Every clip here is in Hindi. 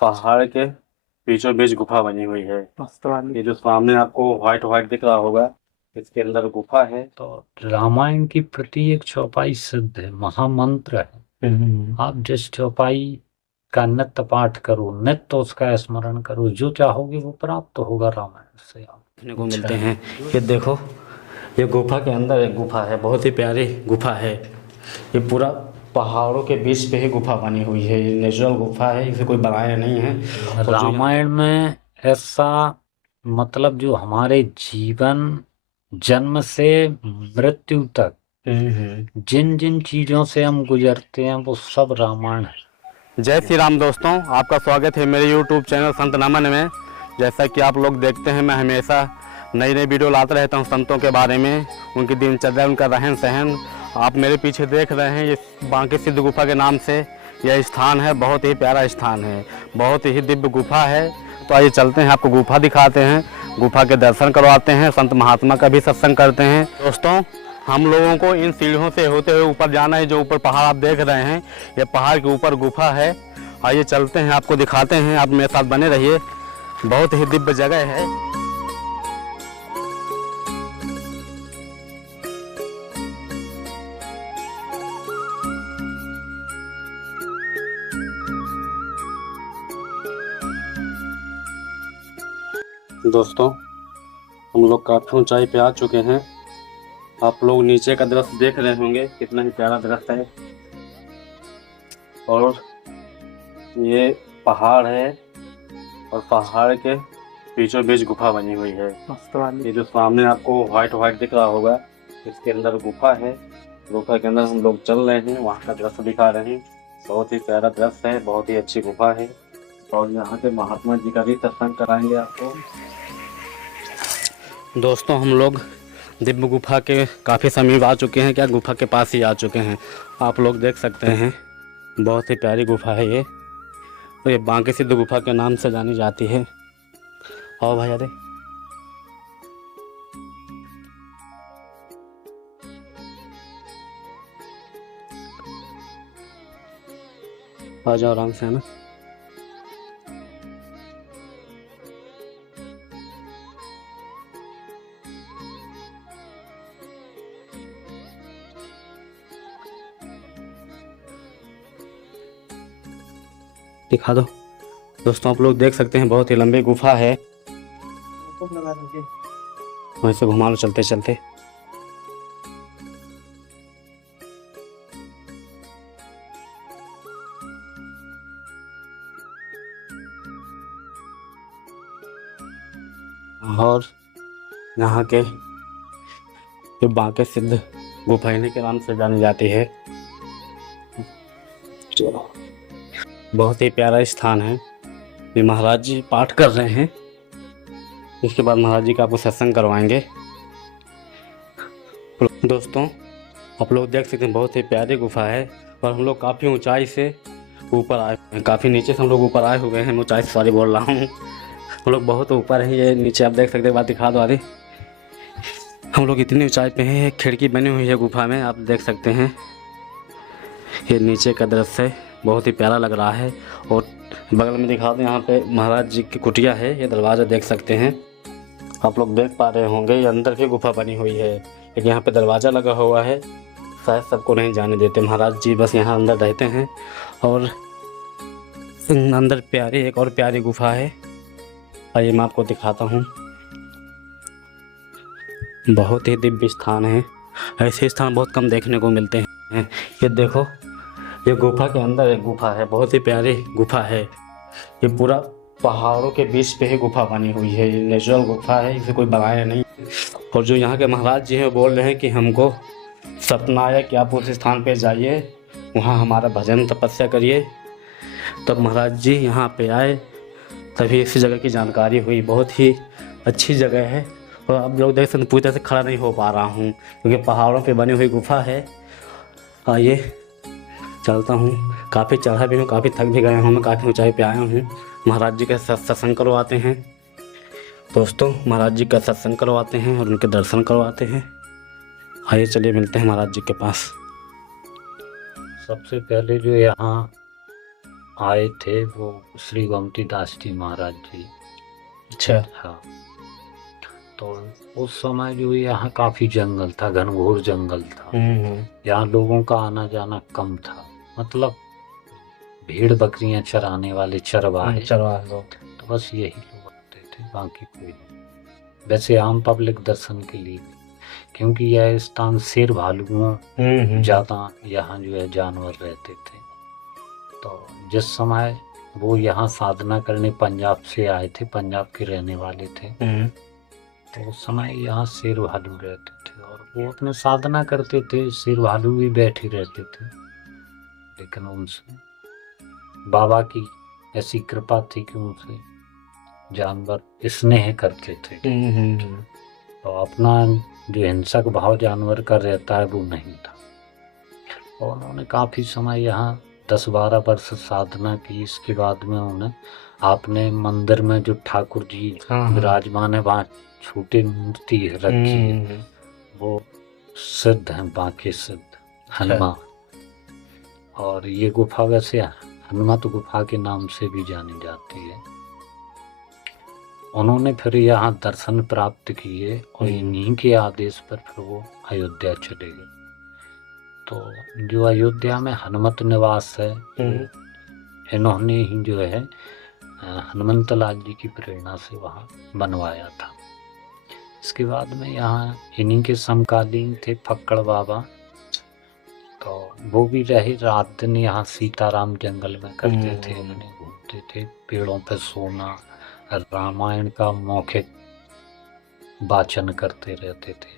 पहाड़ के बीचों बीच गुफा बनी हुई है। मस्त वाली। ये जो सामने आपको व्हाइट व्हाइट दिख रहा होगा, इसके अंदर गुफा है। तो रामायण की प्रत्येक चौपाई सिद्ध है, महामंत्र है। आप जिस चौपाई का नित्य पाठ करो, नित्य उसका स्मरण करो, जो चाहोगे वो प्राप्त होगा रामायण से। आप देखने को मिलते हैं। ये देखो, ये गुफा के अंदर एक गुफा है, बहुत ही प्यारी गुफा है। ये पूरा पहाड़ों के बीच पे ही गुफा बनी हुई है। ये नेचुरल गुफा है, इसे कोई बनाया नहीं है। और जो रामायण में ऐसा मतलब जो हमारे जीवन जन्म से मृत्यु तक जिन जिन चीजों से हम गुजरते हैं वो सब रामायण है। जय श्री राम दोस्तों, आपका स्वागत है मेरे YouTube चैनल संत नमन में। जैसा कि आप लोग देखते हैं, मैं हमेशा नई नई वीडियो लाता रहता हूं संतों के बारे में, उनकी दिनचर्या, उनका रहन सहन। आप मेरे पीछे देख रहे हैं, ये बांके सिद्ध गुफा के नाम से यह स्थान है। बहुत ही प्यारा स्थान है, बहुत ही दिव्य गुफा है। तो आइए चलते हैं, आपको गुफा दिखाते हैं, गुफा के दर्शन करवाते हैं, संत महात्मा का भी सत्संग करते हैं। दोस्तों, हम लोगों को इन सीढ़ियों से होते हुए ऊपर जाना है। जो ऊपर पहाड़ आप देख रहे हैं, ये पहाड़ के ऊपर गुफा है। आइए चलते हैं, आपको दिखाते हैं, आप मेरे साथ बने रहिए। बहुत ही दिव्य जगह है। दोस्तों, हम लोग काफ़ी ऊंचाई पे आ चुके हैं। आप लोग नीचे का दृश्य देख रहे होंगे, कितना ही प्यारा दृश्य है। और ये पहाड़ है, और पहाड़ के बीचों बीच गुफा बनी हुई है। मस्त वाली। ये जो सामने आपको व्हाइट व्हाइट दिख रहा होगा, इसके अंदर गुफा है। गुफा के अंदर हम लोग चल रहे हैं, वहाँ का दृश्य दिखा रहे हैं। बहुत ही प्यारा दृश्य है, बहुत ही अच्छी गुफा है। और यहाँ के महात्मा जी का भी सत्संग कराएंगे आपको। दोस्तों, हम लोग दिव्य गुफा के काफ़ी समीप आ चुके हैं, क्या गुफा के पास ही आ चुके हैं। आप लोग देख सकते हैं, बहुत ही प्यारी गुफा है ये। तो ये बांके सिद्ध गुफा के नाम से जानी जाती है। आओ भाई, अरे आ जाओ आराम से, है ना। दिखा दो। दोस्तों, आप लोग देख सकते हैं, बहुत ही लंबी गुफा है। वहीं से घुमा लो चलते चलते। और यहाँ के जो बांके सिद्ध गुफा इन्हीं के नाम से जानी जाती है। बहुत ही प्यारा स्थान है। ये महाराज जी पाठ कर रहे हैं, इसके बाद महाराज जी का आपको सत्संग करवाएंगे। दोस्तों, आप लोग देख सकते हैं, बहुत ही प्यारी गुफा है। और हम लोग काफ़ी ऊंचाई से ऊपर आए हैं, काफ़ी नीचे से हम लोग ऊपर आए हुए हैं। मैं ऊंचाई से सॉरी बोल रहा हूँ, हम लोग बहुत ऊपर हैं। ये नीचे आप देख सकते हैं, बात दिखा दो आदि। हम लोग इतनी ऊंचाई पे हैं, एक खिड़की बनी हुई है गुफा में, आप देख सकते हैं। ये नीचे का दृश्य बहुत ही प्यारा लग रहा है। और बगल में दिखा दो, यहाँ पे महाराज जी की कुटिया है। ये दरवाज़ा देख सकते हैं, आप लोग देख पा रहे होंगे। ये अंदर की गुफा बनी हुई है, लेकिन यहाँ पे दरवाज़ा लगा हुआ है, शायद सबको नहीं जाने देते। महाराज जी बस यहाँ अंदर रहते हैं। और अंदर प्यारी एक और प्यारी गुफा है, आइए मैं आपको दिखाता हूँ। बहुत ही दिव्य स्थान है, ऐसे स्थान बहुत कम देखने को मिलते हैं। ये देखो, ये गुफा के अंदर एक गुफा है, बहुत ही प्यारी गुफा है। ये पूरा पहाड़ों के बीच पे ही गुफा बनी हुई है। ये नेचुरल गुफा है, इसे कोई बनाया नहीं। और जो यहाँ के महाराज जी हैं, बोल रहे हैं कि हमको सपना आया कि आप उस स्थान पे जाइए, वहाँ हमारा भजन तपस्या करिए। तब महाराज जी यहाँ पे आए, तभी इस जगह की जानकारी हुई। बहुत ही अच्छी जगह है। और आप लोग देख सकते, पूरी तरह से खड़ा नहीं हो पा रहा हूँ, क्योंकि पहाड़ों पे बनी हुई गुफा है। आइए चलता हूँ, काफ़ी चढ़ा भी हूँ, काफ़ी थक भी गया हूँ, मैं काफ़ी ऊंचाई पे आया हूँ। महाराज जी का सत्संग करवाते हैं। दोस्तों, महाराज जी का सत्संग करवाते हैं और उनके दर्शन करवाते हैं। आइए चलिए मिलते हैं महाराज जी के पास। सबसे पहले जो यहाँ आए थे वो श्री गोमती दास जी महाराज जी। अच्छा। हाँ, तो उस समय जो यहाँ काफी जंगल था, घनघोर जंगल था। यहाँ लोगों का आना जाना कम था, मतलब भेड़ बकरियां चराने वाले चरवाहे, चरवाहे लोग। तो बस यही लोग आते थे, बाकी कोई नहीं। वैसे आम पब्लिक दर्शन के लिए नहीं, क्योंकि यह स्थान शेर भालुओं ज्यादा यहाँ जो है जानवर रहते थे। तो जिस समय वो यहाँ साधना करने पंजाब से आए थे, पंजाब के रहने वाले थे, तो उस समय यहाँ शेर भालू रहते थे और वो अपने साधना करते थे। शेर भालू भी बैठे रहते थे, लेकिन उनसे बाबा की ऐसी कृपा थी कि उनसे जानवर स्नेह करते थे। तो अपना जो हिंसक भाव जानवर का रहता है वो नहीं था। और उन्होंने काफी समय यहाँ 10-12 वर्ष साधना की। इसके बाद में उन्हें आपने मंदिर में जो ठाकुर जी विराजमान है, वहाँ छोटी मूर्ति रखी है, वो सिद्ध है, बांके सिद्ध हनुमान। और ये गुफा वैसे हनुमत गुफा के नाम से भी जानी जाती है। उन्होंने फिर यहाँ दर्शन प्राप्त किए और इन्हीं के आदेश पर फिर वो अयोध्या चले गए। तो जो अयोध्या में हनुमत निवास है, इन्होंने ही जो है हनुमंत लाल जी की प्रेरणा से वहाँ बनवाया था। इसके बाद में यहाँ इन्हीं के समकालीन थे फक्कड़ बाबा, तो वो भी रहे रात दिन यहाँ सीताराम जंगल में करते थे, उन्हें घूमते थे, पेड़ों पे सोना, रामायण का मौखिक वाचन करते रहते थे।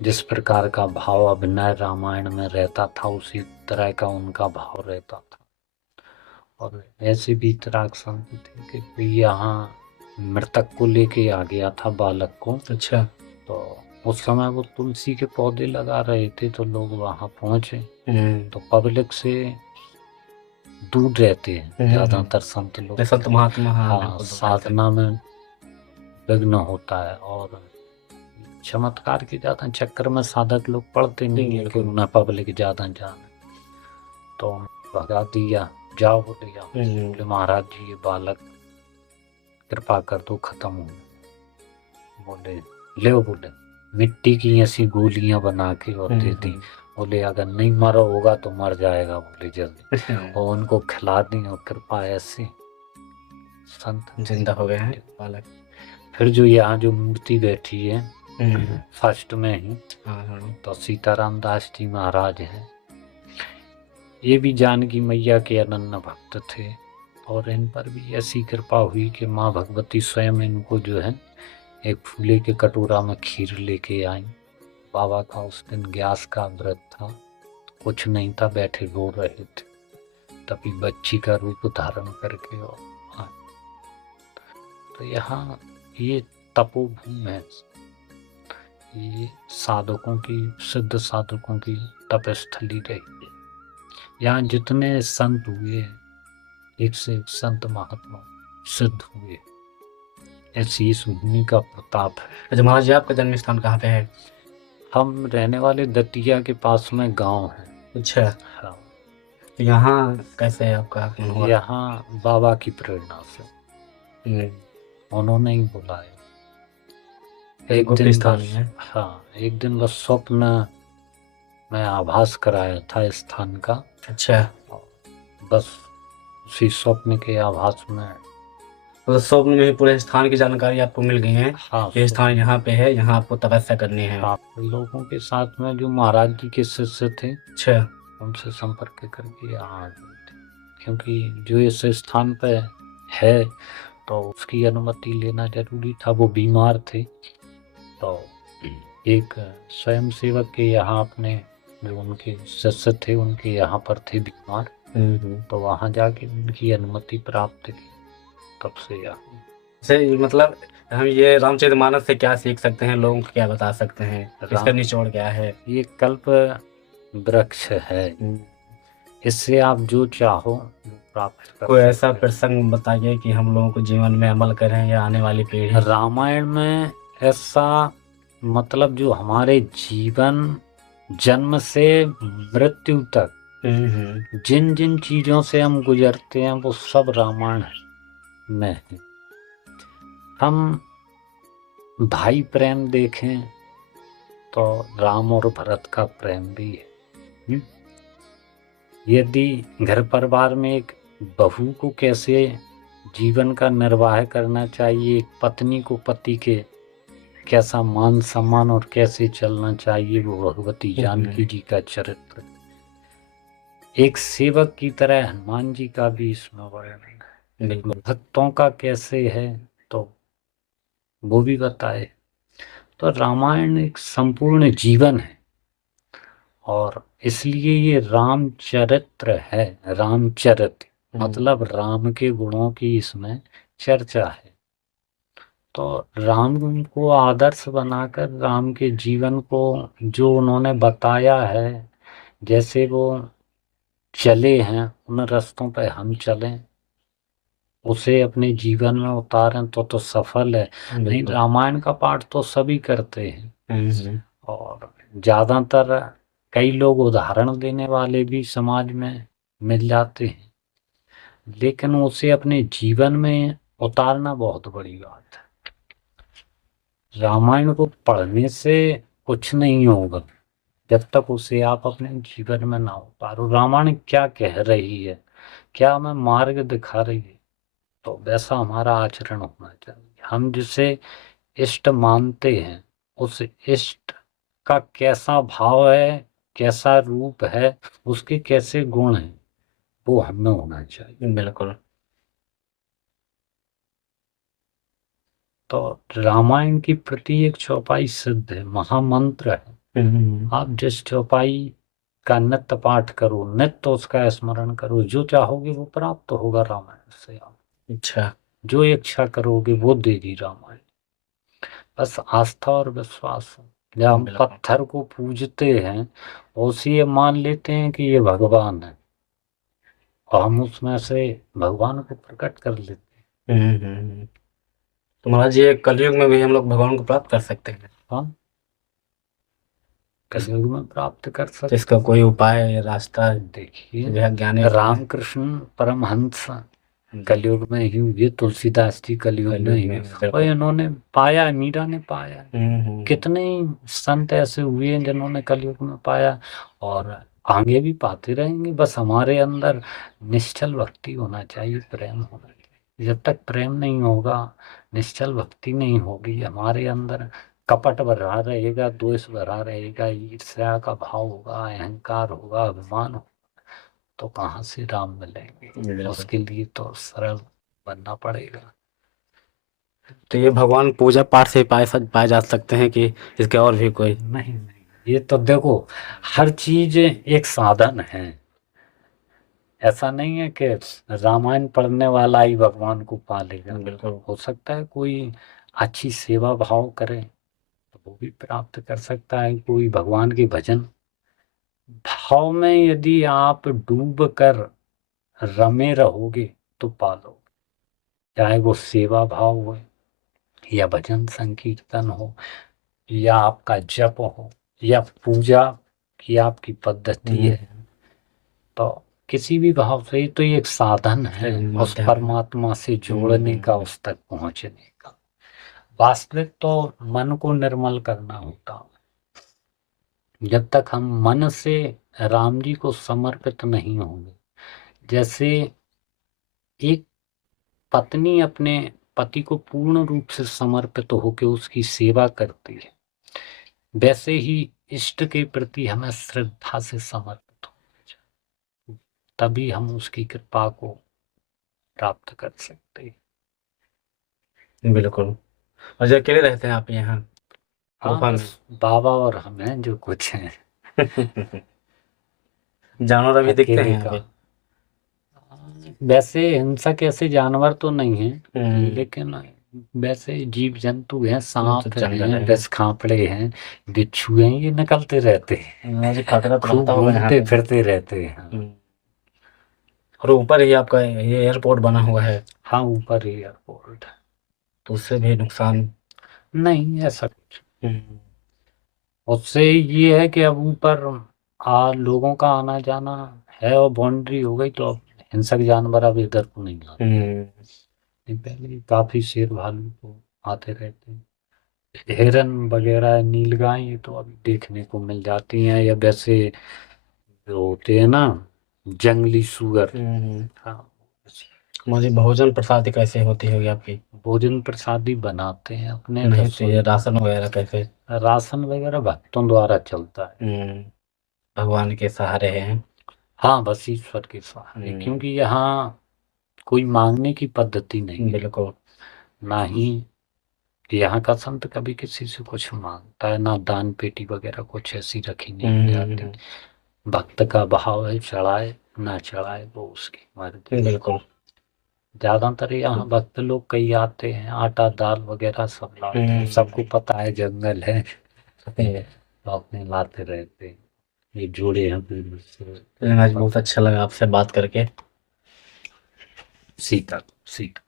जिस प्रकार का भाव अभिनय रामायण में रहता था, उसी तरह का उनका भाव रहता था। और ऐसे भी इतराक संत थे कि कोई यहाँ मृतक को लेके आ गया था, बालक को। अच्छा। तो उस समय वो तुलसी के पौधे लगा रहे थे, तो लोग वहाँ पहुंचे। तो पब्लिक से दूर रहते हैं ज्यादातर संत लोग, संत महात्मा। हाँ, साधना में विघ्न होता है और चमत्कार के ज्यादा चक्कर में साधक लोग पड़ते नहीं है कि उन्हें पब्लिक ज्यादा जाने। तो भगा दिया, जाओ बोले, जाओ महाराज जी ये बालक कृपा कर दो, खत्म हो। बोले ले, बोले मिट्टी की ऐसी गोलियां बना के और दे दी। बोले अगर नहीं मरा होगा तो मर जाएगा, बोले जल्दी। और उनको खिला दी और कृपा ऐसे संत जिंदा हो गए हैं बालक। फिर जो यहाँ जो मूर्ति बैठी है फर्स्ट में ही, तो सीताराम दास जी महाराज हैं। ये भी जानकी मैया के अनन्य भक्त थे और इन पर भी ऐसी कृपा हुई कि माँ भगवती स्वयं इनको जो है एक फूले के कटोरा में खीर लेके आई। बाबा का उस दिन ग्यास का व्रत था, कुछ नहीं था, बैठे रो रहे थे, तभी बच्ची का रूप धारण करके और तो यहाँ ये तपोभूमि है, ये साधकों की, सिद्ध साधकों की तपस्थली रही। यहाँ जितने संत हुए, एक से एक संत महात्मा सिद्ध हुए, ऐसी इस भूमि का प्रताप है। अच्छा महाराज जी, आपका जन्म स्थान कहाँ पे है? हम रहने वाले दतिया के पास में गांव है। अच्छा। हाँ। तो यहाँ कैसे है आपका? यहाँ बाबा की प्रेरणा से उन्होंने ही बुलाया। एक दिन स्थान है। हाँ, एक दिन बस स्वप्न में आभास कराया था इस स्थान का। अच्छा। बस उसी स्वप्न के आभास में, तो स्वप्न में ही पूरे स्थान की जानकारी आपको मिल गई है। हाँ, ये स्थान यहाँ पे है, यहाँ आपको तपस्या करनी है। हाँ, लोगों के साथ में जो महाराज जी के शिष्य थे, अच्छा, उनसे संपर्क करके यहाँ आ गए थे, क्योंकि जो इस स्थान पे है तो उसकी अनुमति लेना जरूरी था। वो बीमार थे, तो एक स्वयं सेवक के यहाँ अपने जो उनके शिष्य थे उनके यहाँ पर थे बीमार, तो वहाँ जाके उनकी अनुमति प्राप्त की, तब से यहाँ से मतलब हम ये रामचरितमानस से क्या सीख सकते हैं, लोगों को क्या बता सकते हैं, इसका निचोड़ क्या है? ये कल्प वृक्ष है, इससे आप जो चाहो प्राप्त कर। कोई ऐसा प्रसंग बताइए कि हम लोगों को जीवन में अमल करें या आने वाली पीढ़ी। रामायण में ऐसा, मतलब जो हमारे जीवन जन्म से मृत्यु तक जिन जिन चीजों से हम गुजरते हैं वो सब रामायण में है। हम भाई प्रेम देखें तो राम और भरत का प्रेम भी है। यदि घर परिवार में एक बहू को कैसे जीवन का निर्वाह करना चाहिए, एक पत्नी को पति के कैसा मान सम्मान और कैसे चलना चाहिए, वो भगवती जानकी जी का चरित्र। एक सेवक की तरह हनुमान जी का भी इसमें वर्णन है। भक्तों का कैसे है तो वो भी बताए। तो रामायण एक संपूर्ण जीवन है और इसलिए ये रामचरित्र है। रामचरित मतलब राम के गुणों की इसमें चर्चा है। तो राम को आदर्श बनाकर राम के जीवन को जो उन्होंने बताया है, जैसे वो चले हैं उन रास्तों पे हम चलें, उसे अपने जीवन में उतारें तो सफल है। नहीं, रामायण का पाठ तो सभी करते हैं और ज्यादातर कई लोग उदाहरण देने वाले भी समाज में मिल जाते हैं, लेकिन उसे अपने जीवन में उतारना बहुत बड़ी बात है। रामायण को पढ़ने से कुछ नहीं होगा जब तक उसे आप अपने जीवन में ना उतारो। रामायण क्या कह रही है, क्या हमें मार्ग दिखा रही है, तो वैसा हमारा आचरण होना चाहिए। हम जिसे इष्ट मानते हैं उस इष्ट का कैसा भाव है, कैसा रूप है, उसके कैसे गुण हैं, वो हमें होना चाहिए। बिल्कुल। तो रामायण की प्रति एक चौपाई सिद्ध है, महामंत्र है। आप जिस चौपाई का नित्य पाठ करो, नित्य उसका स्मरण करो, जो चाहोगे वो प्राप्त होगा रामायण से। आप अच्छा। जो इच्छा करोगे वो देगी रामायण। बस आस्था और विश्वास हो। जब हम पत्थर को पूजते हैं उसे ये मान लेते हैं कि ये भगवान है और हम उसमें से भगवान को प्रकट कर लेते हैं। तो महाराज ये कलयुग में भी हम लोग भगवान को प्राप्त कर सकते हैं? हाँ, कलयुग में प्राप्त कर तो सकते। इसका कोई उपाय, रास्ता? देखिए, ज्ञानी रामकृष्ण परमहंस कलयुग में ही हुए, तुलसीदास जी कलयुग में ही हुए और इन्होंने पाया, मीरा ने पाया। कितने संत ऐसे हुए हैं जिन्होंने कलयुग में पाया और आगे भी पाते रहेंगे। बस हमारे अंदर निश्चल भक्ति होना चाहिए, प्रेम होना चाहिए। जब तक प्रेम नहीं होगा, निश्चल भक्ति नहीं होगी, हमारे अंदर कपट भरा रहेगा, द्वेष भरा रहेगा, ईर्ष्या का भाव होगा, अहंकार होगा, अभिमान होगा, तो कहाँ से राम मिलेंगे। उसके लिए तो सरल बनना पड़ेगा। तो ये भगवान पूजा पाठ से पाए जा सकते हैं कि इसके और भी कोई? नहीं, ये तो देखो, हर चीज एक साधन है। ऐसा नहीं है कि रामायण पढ़ने वाला ही भगवान को पा लेगा। बिल्कुल। हो सकता है कोई अच्छी सेवा भाव करे तो वो भी प्राप्त कर सकता है। कोई भगवान के भजन भाव में यदि आप डूब कर रमे रहोगे तो पालोगे। चाहे वो सेवा भाव हो या भजन संकीर्तन हो या आपका जप हो या पूजा की आपकी पद्धति है, तो किसी भी भाव से तो ये एक साधन है उस परमात्मा से जोड़ने का, उस तक पहुंचने का। वास्तविक तो मन को निर्मल करना होता। जब तक हम मन से राम जी को समर्पित नहीं होंगे, जैसे एक पत्नी अपने पति को पूर्ण रूप से समर्पित होकर उसकी सेवा करती है, वैसे ही इष्ट के प्रति हमें श्रद्धा से समर्पित होना चाहिए, तभी हम उसकी कृपा को प्राप्त कर सकते हैं। बिल्कुल। और जो अकेले रहते हैं आप यहाँ गुफा हाँ, में? बस बाबा और हमें जो कुछ हैं। जानवर अभी दिखते अकेले हैं का अभी? वैसे हिंसक ऐसे जानवर तो नहीं है, तो लेकिन वैसे जीव जंतु हैं, सांप जंगल हैं, है। बस खापड़े हैं, बिच्छू हैं, ये निकलते रहते हैं, जी, खतरा तो खूब रहता होगा यहाँ घूमते पे। फिरते रहते हैं। और ऊपर ही आपका ये एयरपोर्ट बना हुआ है, हाँ, ऊपर एयरपोर्ट है। तो उससे भी नुकसान? नहीं, ऐसा कुछ उससे ये है कि अब ऊपर लोगों का आना जाना है और बाउंड्री हो गई तो अब हिंसक जानवर अब इधर को नहीं आते। नहीं, पहले काफी शेर भालू तो आते रहते हैं। हिरन वगैरह नीलगाय ये तो अभी देखने को मिल जाती हैं, या वैसे जो होते हैं ना जंगली सुअर। हाँ, मुझे भोजन प्रसादी कैसे होती होगी आपकी? भोजन प्रसादी बनाते हैं अपने नहीं तो रसोई ये में। राशन वगैरह कैसे? राशन वगैरह भक्तों द्वारा चलता है। भगवान के सहारे हैं। हाँ, बस ईश्वर के सहारे, क्योंकि यहाँ कोई मांगने की पद्धति नहीं है, बिल्कुल। ना ही यहाँ का संत कभी किसी से कुछ मांगता है, ना दान पेटी वगैरह कुछ ऐसी रखी नहीं जाती। भक्त का भाव है, चढ़ाए ना चढ़ाए वो उसकी मर्जी। बिल्कुल। ज्यादातर यहाँ भक्त लोग कई आते हैं, आटा दाल वगैरह सब लाते हैं। सबको पता है जंगल है तो अपने लाते रहते हैं। ये जोड़े हैं फिर से। आज बहुत अच्छा लगा आपसे बात करके। सीता सीता